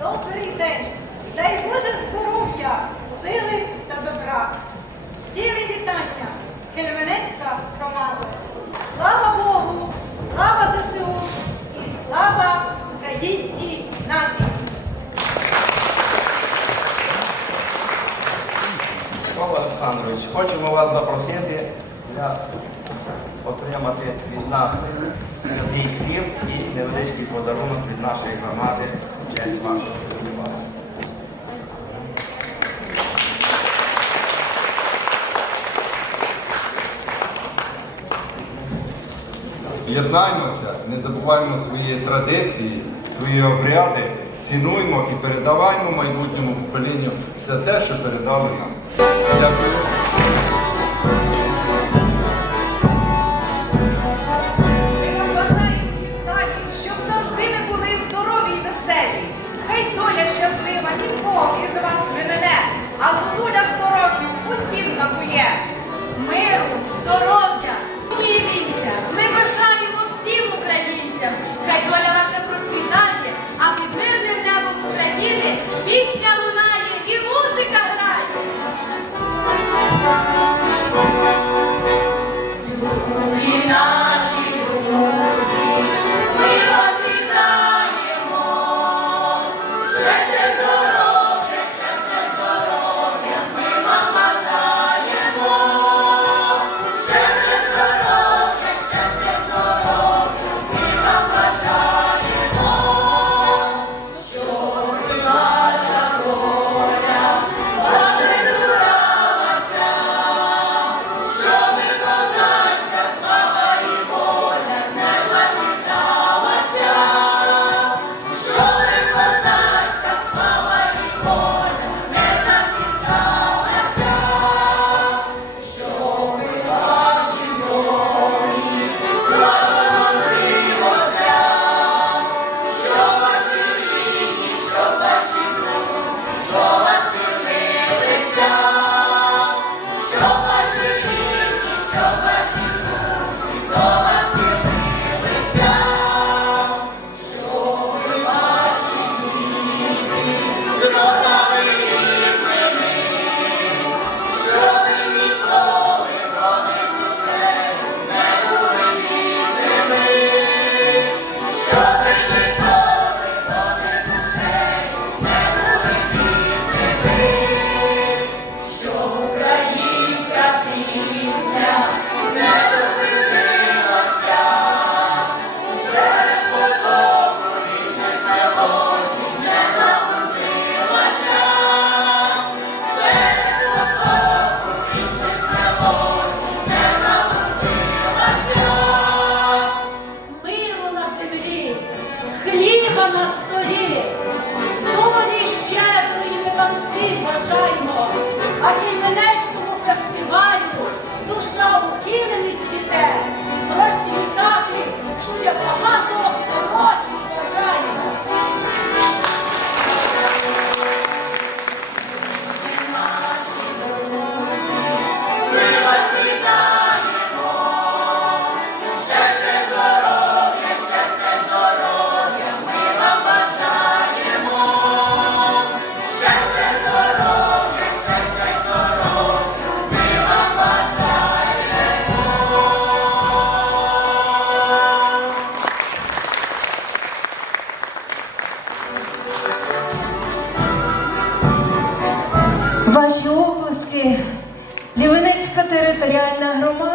добрий день, дай Боже здоров'я, сили та добра. Щирі вітання, Кельменецька громада. Слава Богу, слава ЗСУ і слава українській нації. Микола Олександрович, хочемо вас запросити для отримати від нас святий хліб і невеличкий подарунок від нашої громади часть вашего фестиваля. Не забуваємо свої традиції, свої обряди, цінуємо і передаваємо майбутньому поколінню все те, що передали нам. Дякую. а Кільменецькому фестивалю душа у Києві цвіте, процвітати ще багато. територіальна громада.